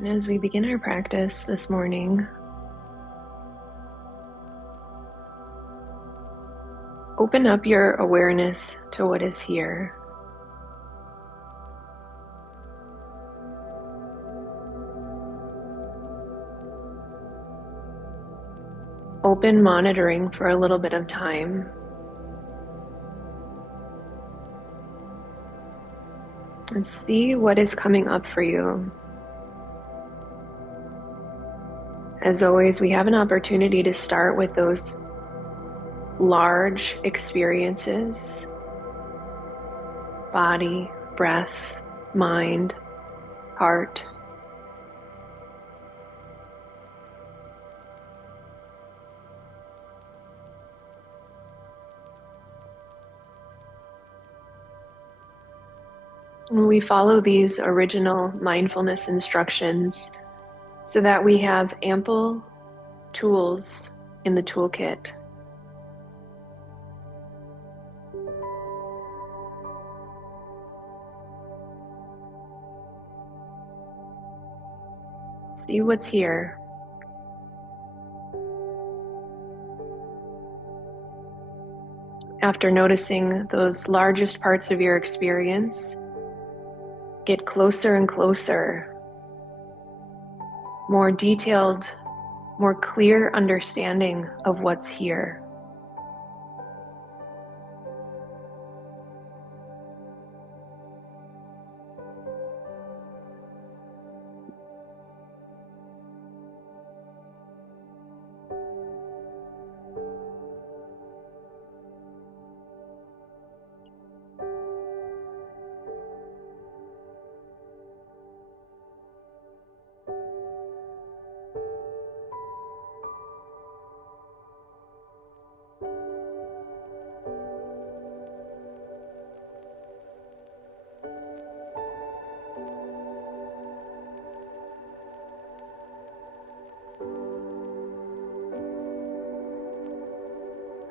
And as we begin our practice this morning, open up your awareness to what is here. Open monitoring for a little bit of time. And see what is coming up for you. As always, we have an opportunity to start with those large experiences: body, breath, mind, heart. And we follow these original mindfulness instructions so that we have ample tools in the toolkit. See what's here. After noticing those largest parts of your experience, get closer and closer, more detailed, more clear understanding of what's here.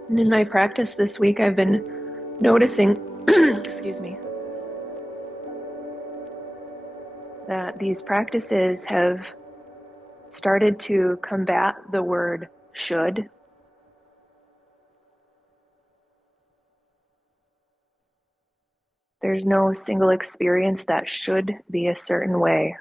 And in my practice this week, I've been noticing, excuse me, that these practices have started to combat the word should. There's no single experience that should be a certain way.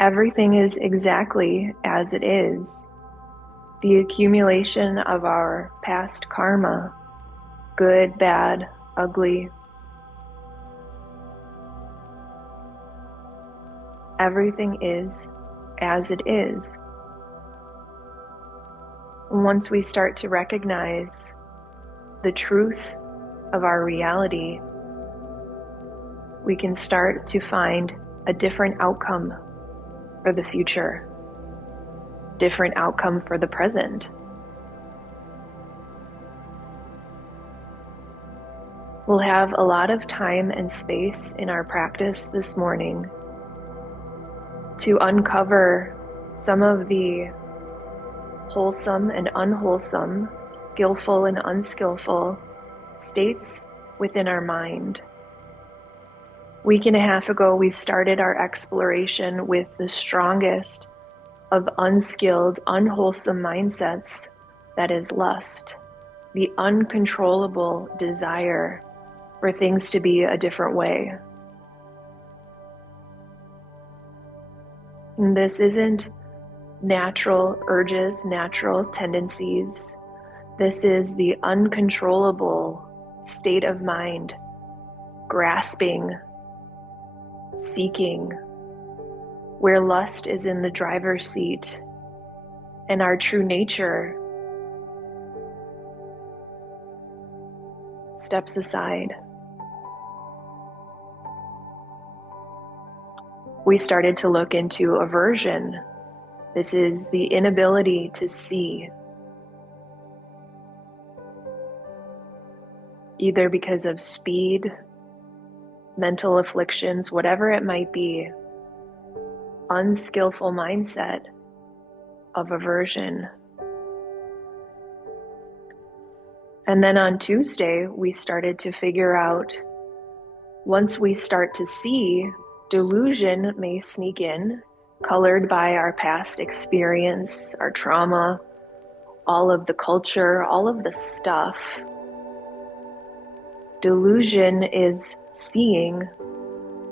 Everything is exactly as it is, the accumulation of our past karma, good, bad, ugly. Everything is as it is. And once we start to recognize the truth of our reality, we can start to find a different outcome for the future, different outcome for the present. We'll have a lot of time and space in our practice this morning to uncover some of the wholesome and unwholesome, skillful and unskillful states within our mind. A week and a half ago, we started our exploration with the strongest of unskilled, unwholesome mindsets, that is lust, the uncontrollable desire for things to be a different way. And this isn't natural urges, natural tendencies. This is the uncontrollable state of mind, grasping, seeking, where lust is in the driver's seat and our true nature steps aside. We started to look into aversion. This is the inability to see, either because of speed, mental afflictions, whatever it might be, unskillful mindset of aversion. And then on Tuesday, we started to figure out Once we start to see, delusion may sneak in, colored by our past experience, our trauma, all of the culture, all of the stuff. Delusion is seeing,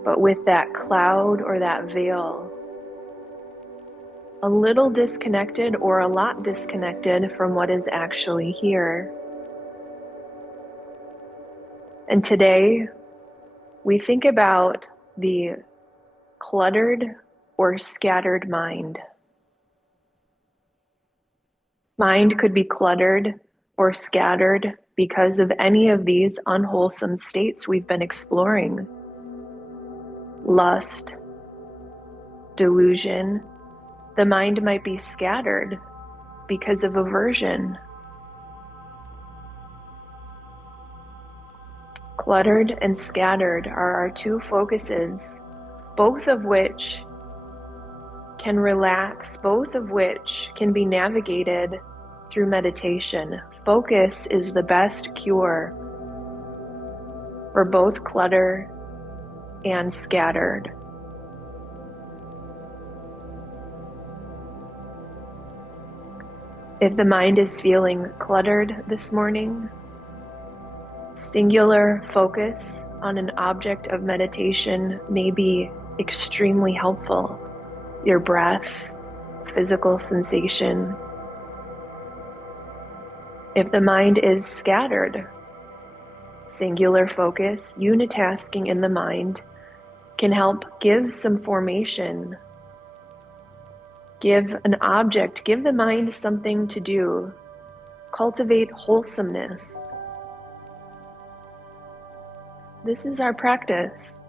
but with that cloud or that veil, a little disconnected or a lot disconnected from what is actually here. And today, we think about the cluttered or scattered mind. Mind could be cluttered or scattered because of any of these unwholesome states we've been exploring. Lust, delusion. The mind might be scattered because of aversion. Cluttered and scattered are our two focuses, both of which can relax, both of which can be navigated through meditation. Focus is the best cure for both clutter and scattered. If the mind is feeling cluttered this morning, singular focus on an object of meditation may be extremely helpful. Your breath, physical sensation. If the mind is scattered, singular focus, unitasking in the mind can help give some formation, give an object, give the mind something to do, cultivate wholesomeness. This is our practice.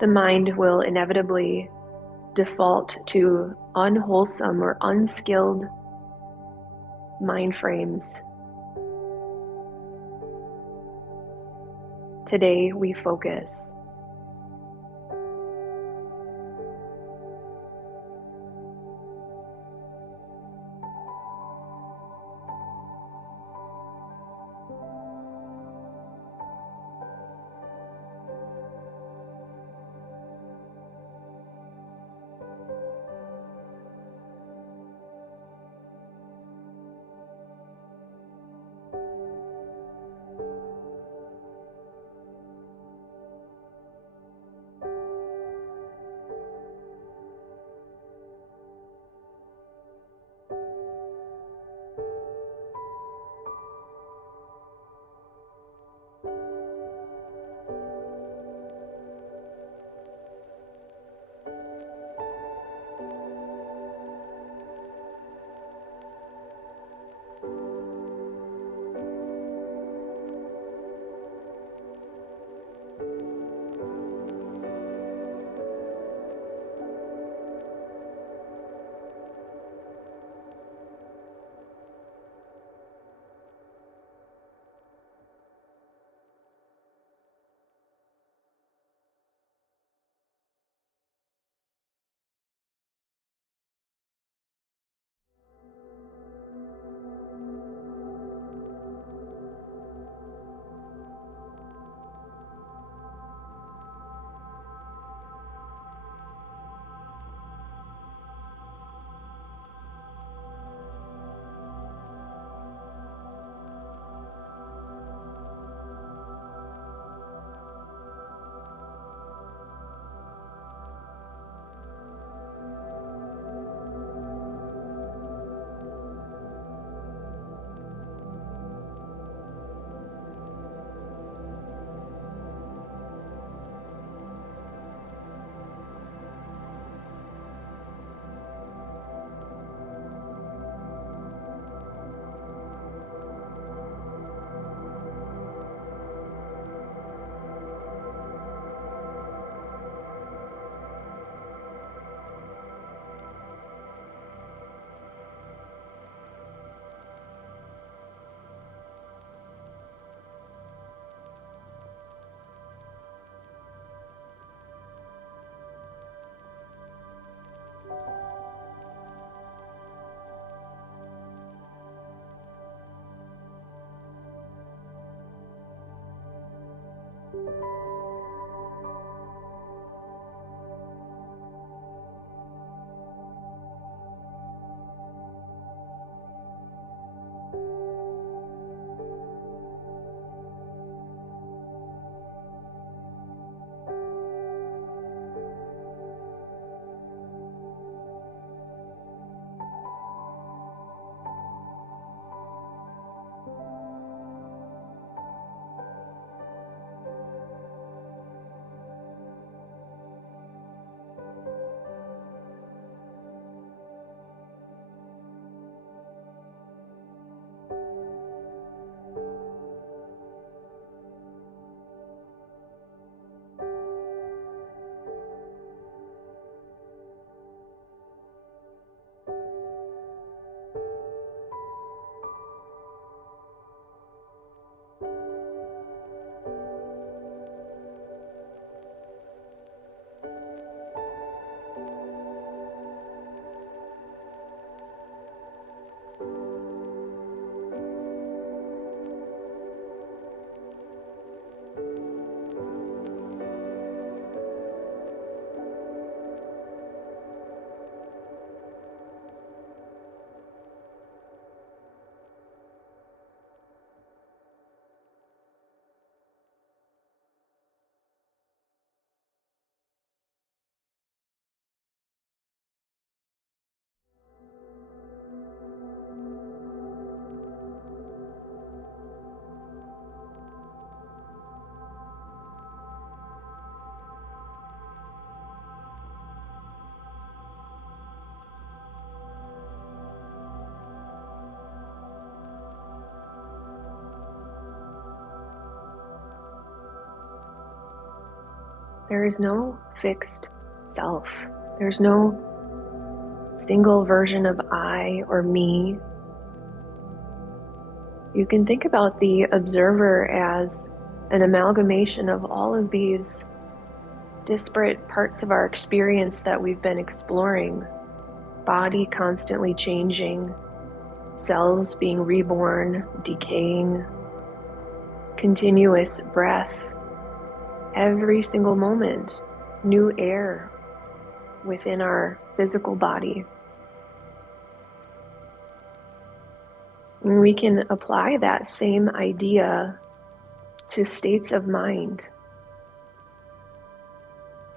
The mind will inevitably default to unwholesome or unskilled mind frames. Today we focus. There is no fixed self. There's no single version of I or me. You can think about the observer as an amalgamation of all of these disparate parts of our experience that we've been exploring. Body constantly changing, cells being reborn, decaying, continuous breath, every single moment, new air within our physical body. And we can apply that same idea to states of mind.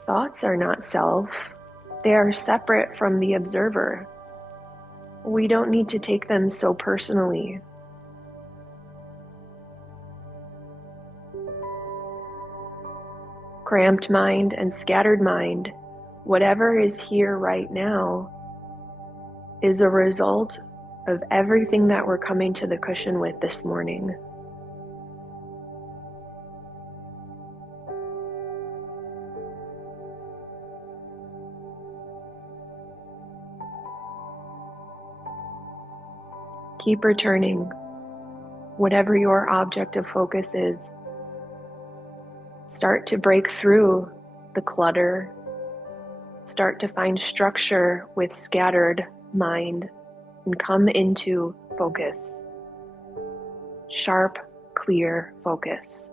Thoughts are not self, they are separate from the observer. We don't need to take them so personally. Cramped mind and scattered mind, whatever is here right now, is a result of everything that we're coming to the cushion with this morning. Keep returning, whatever your object of focus is. Start to break through the clutter. Start to find structure with scattered mind and come into focus. Sharp, clear focus.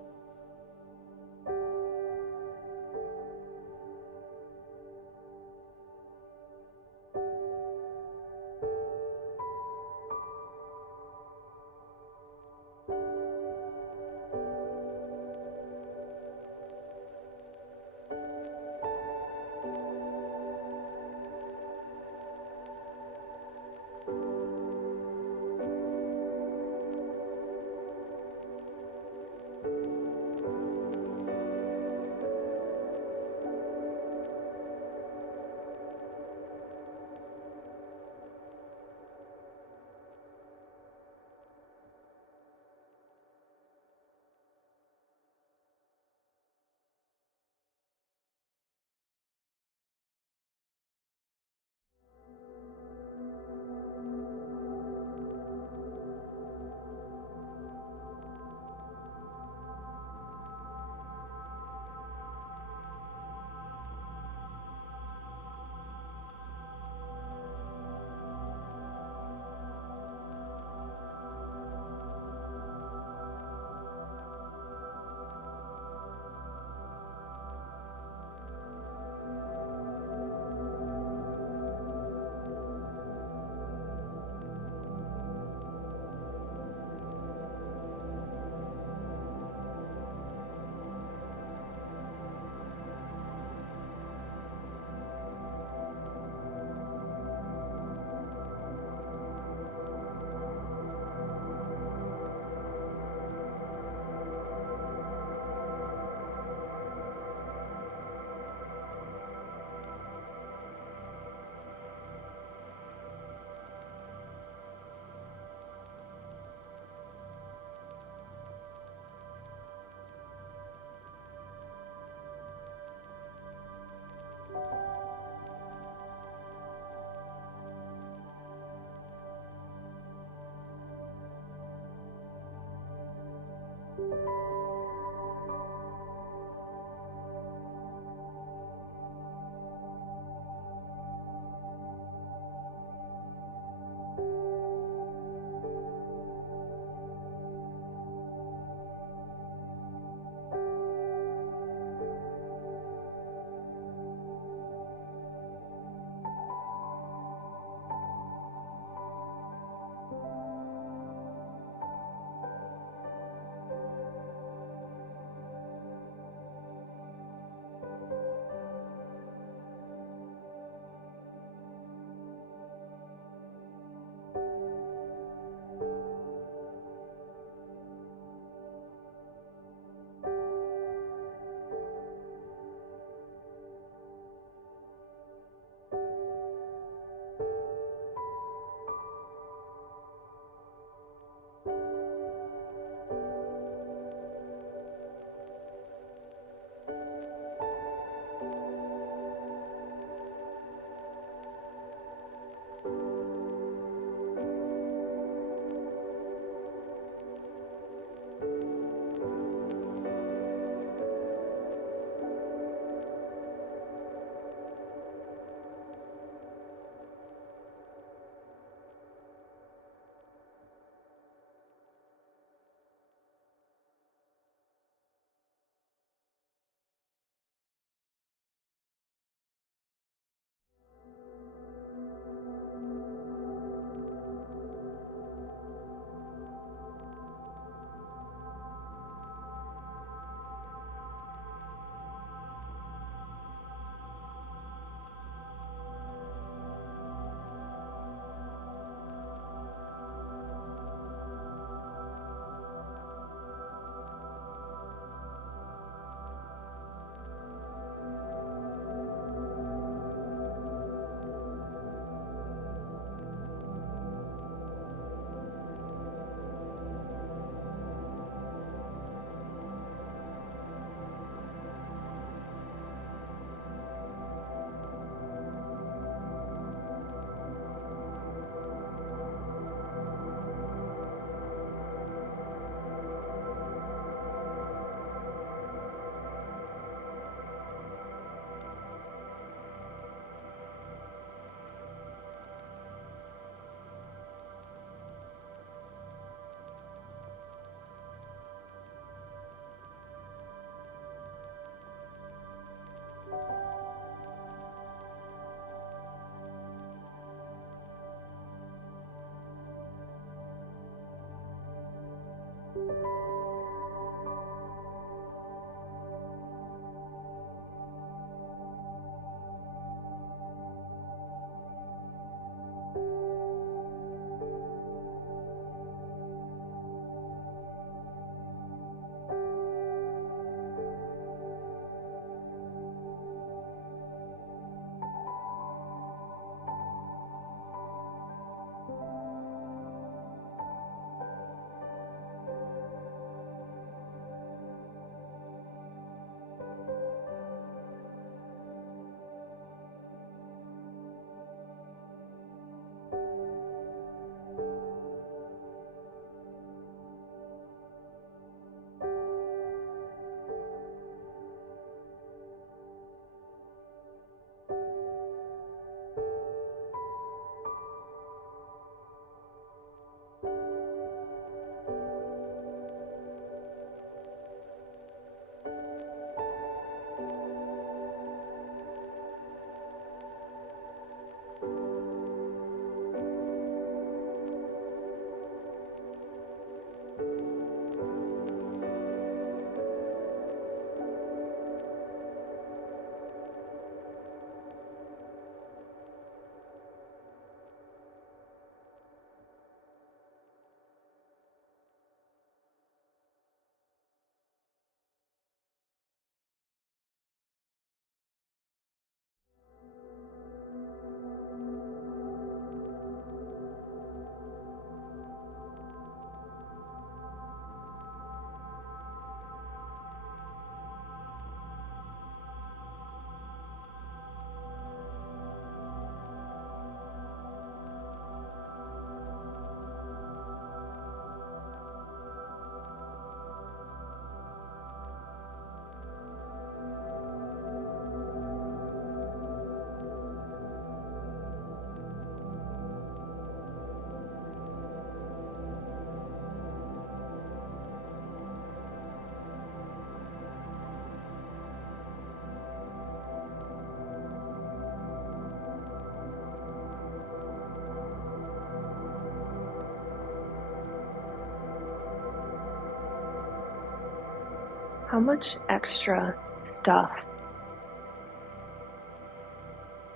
How much extra stuff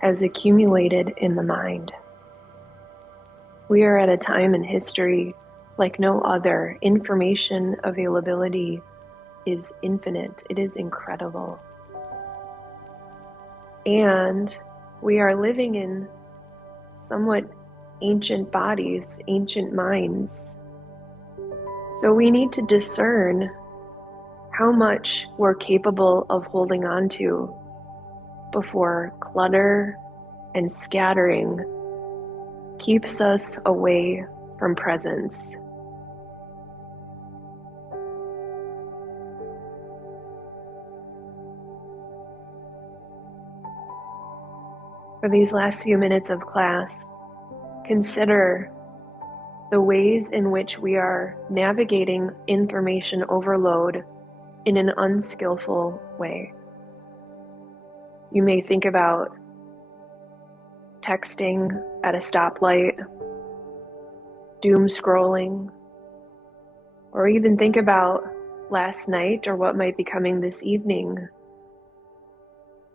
has accumulated in the mind? We are at a time in history like no other. Information availability is infinite. It is incredible. And we are living in somewhat ancient bodies, ancient minds. So we need to discern how much we're capable of holding on to before clutter and scattering keeps us away from presence. For these last few minutes of class, consider the ways in which we are navigating information overload in an unskillful way. You may think about texting at a stoplight, doom scrolling, or even think about last night or what might be coming this evening.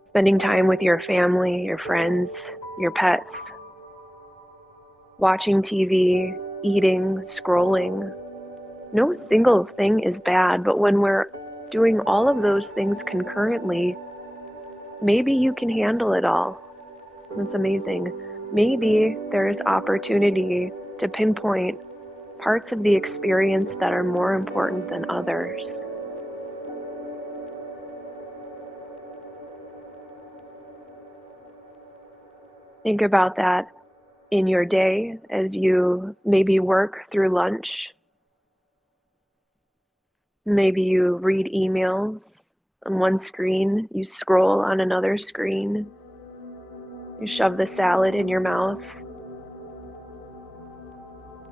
Spending time with your family, your friends, your pets, watching TV, eating, scrolling. No single thing is bad, but when we're doing all of those things concurrently, maybe you can handle it all. That's amazing. Maybe there's opportunity to pinpoint parts of the experience that are more important than others. Think about that in your day as you maybe work through lunch. Maybe you read emails on one screen, you scroll on another screen, you shove the salad in your mouth.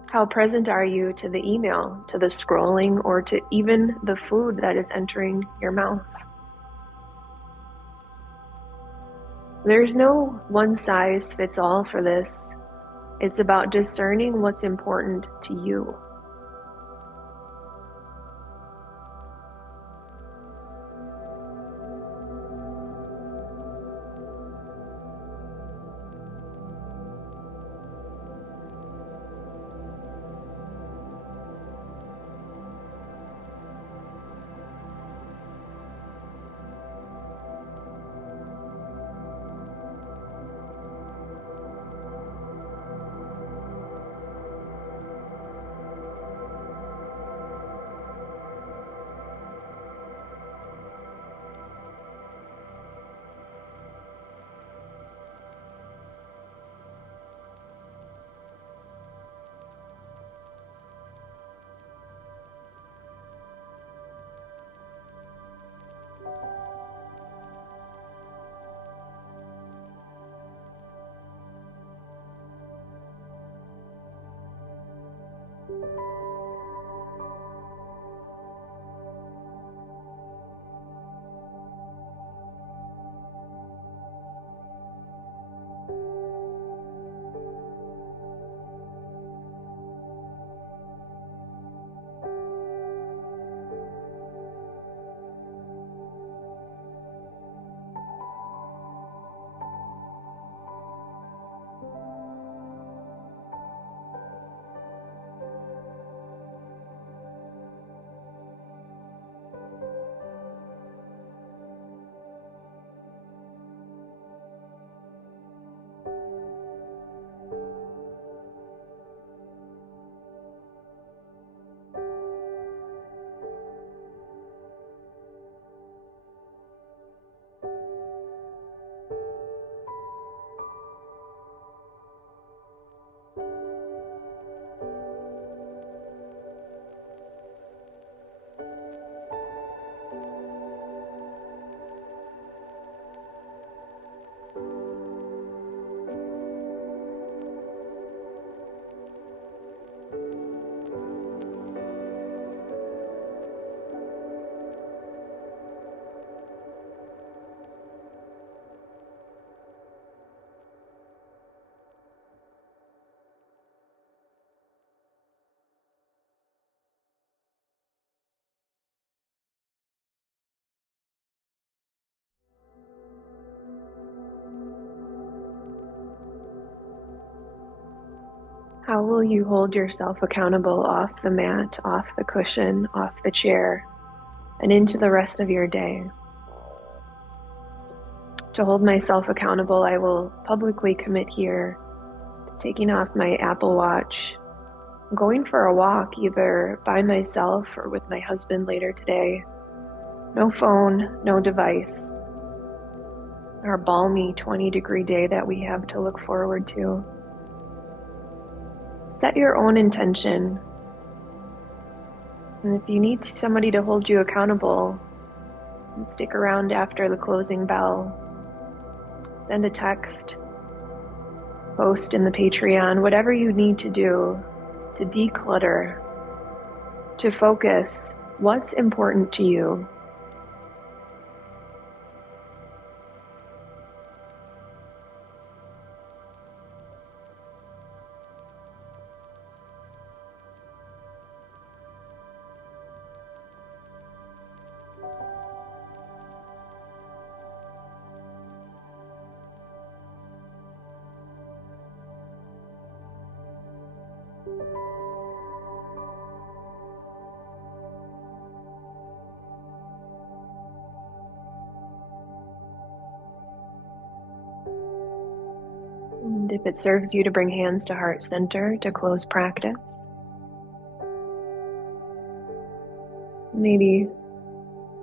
How present are you to the email, to the scrolling, or to even the food that is entering your mouth? There's no one size fits all for this. It's about discerning what's important to you. How will you hold yourself accountable off the mat, off the cushion, off the chair, and into the rest of your day? To hold myself accountable, I will publicly commit here to taking off my Apple Watch, going for a walk either by myself or with my husband later today. No phone, no device. Our balmy 20-degree day that we have to look forward to. Set your own intention. And if you need somebody to hold you accountable, stick around after the closing bell. Send a text, post in the Patreon, whatever you need to do to declutter, to focus what's important to you. And if it serves you to bring hands to heart center to close practice, maybe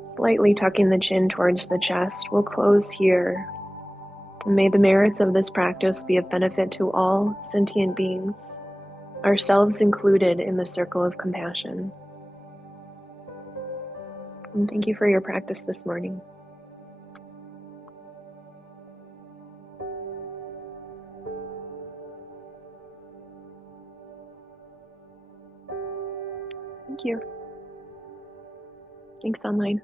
slightly tucking the chin towards the chest, we'll close here. And may the merits of this practice be of benefit to all sentient beings, ourselves included in the circle of compassion. And thank you for your practice this morning. Thank you. Thanks online.